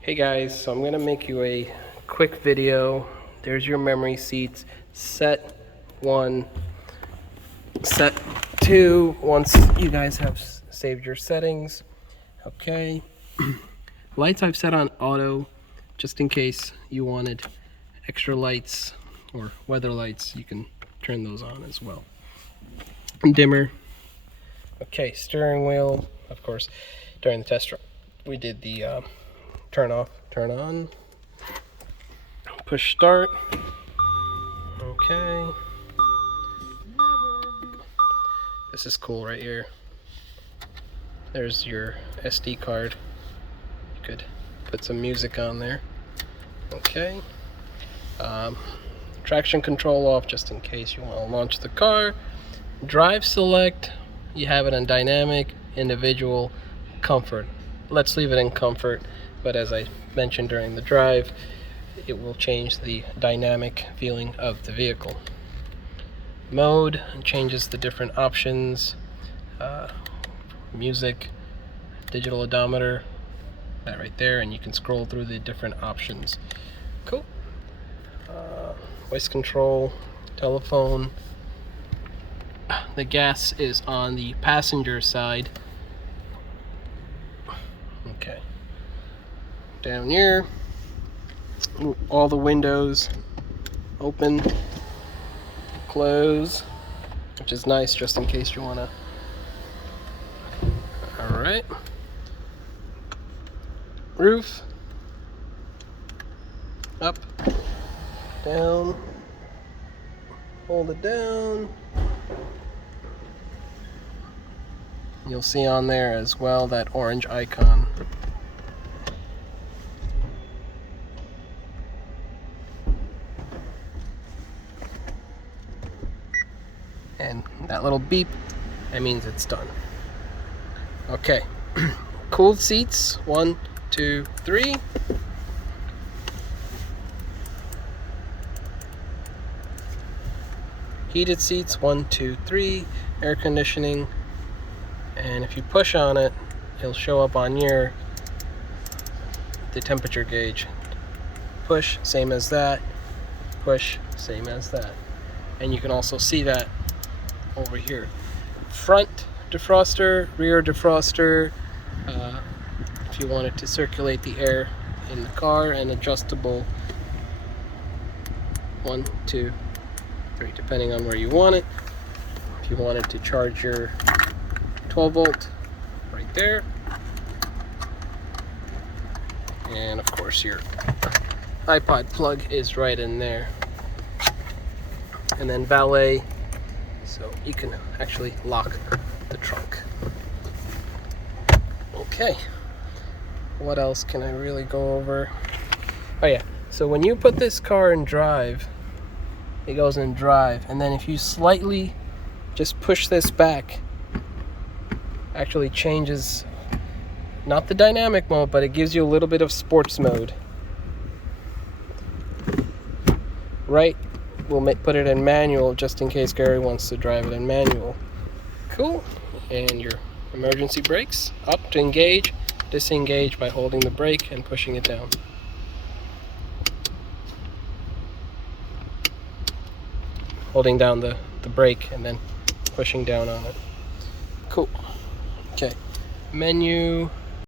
Hey guys, so I'm gonna make you a quick video. There's your memory seats. Set 1, set 2, once you guys have saved your settings. Okay. Lights I've set on auto, just in case you wanted extra lights or weather lights, you can turn those on as well. Dimmer. Okay, steering wheel, of course, during the test run, we did the turn off, turn on, push start. Okay. This is cool right here. There's your SD card. You could put some music on there. Okay. Traction control off just in case you want to launch the car. Drive select, you have it in dynamic, individual, comfort. Let's leave it in comfort, but as I mentioned during the drive, it will change the dynamic feeling of the vehicle. Mode changes the different options, music, digital odometer, that right there, and you can scroll through the different options. Cool. Voice control, telephone. The gas is on the passenger side. Okay. Down here, all the windows open, close, which is nice just in case you want to. All right. Roof, up, down, hold it down. You'll see on there as well that orange icon. And that little beep, that means it's done. Okay. Cooled seats, 1, 2, 3. Heated seats, 1, 2, 3. Air conditioning. And if you push on it, it'll show up on the temperature gauge. Push, same as that. Push, same as that. And you can also see that over here. Front defroster, rear defroster, if you wanted to circulate the air in the car, and adjustable 1, 2, 3, depending on where you want it. If you wanted to charge your 12 volt, right there. And of course your iPod plug is right in there. And then valet, so you can actually lock the trunk. Okay, what else can I really go over? Oh yeah, so when you put this car in drive, it goes in drive, and then if you slightly just push this back, actually changes, not the dynamic mode, but it gives you a little bit of sports mode. Right, we'll put it in manual just in case Gary wants to drive it in manual. Cool. And your emergency brakes, up to engage, disengage by holding the brake and pushing it down. Holding down the brake and then pushing down on it. Cool. Okay. Menu,